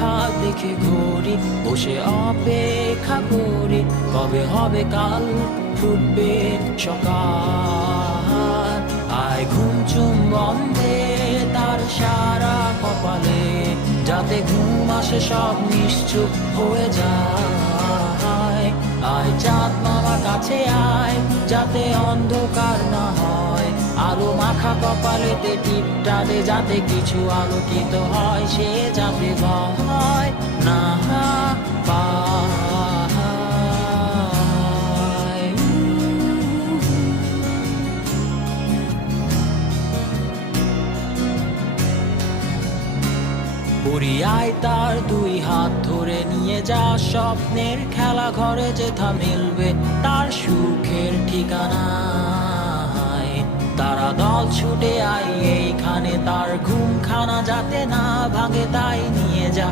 হাত দেখে ঘড়ি, বসে অপেক্ষা করি কবে হবে কাল, ফুটবে সকাল। আয় ঘুম চুম্বন্ধে তার সারা কপালে, যাতে ঘুম আসে সব নিশ্চুপ হয়ে যায়। আয় চাঁদ মামা কাছে আয়, যাতে অন্ধকার না হয়, আলো মাখা কপালেতে টিপটালে যাতে কিছু আলোকিত হয়, সে যাতে ভয় না পায়। পুরিয়ায় তার দুই হাত ধরে নিয়ে যা, স্বপ্নের খেলা ঘরে যেথা মিলবে তার সুখের ঠিকানা। তারা দল ছুটে আই এইখানে, তার ঘুমখানা যাতে না ভাঙে তাই নিয়ে যা।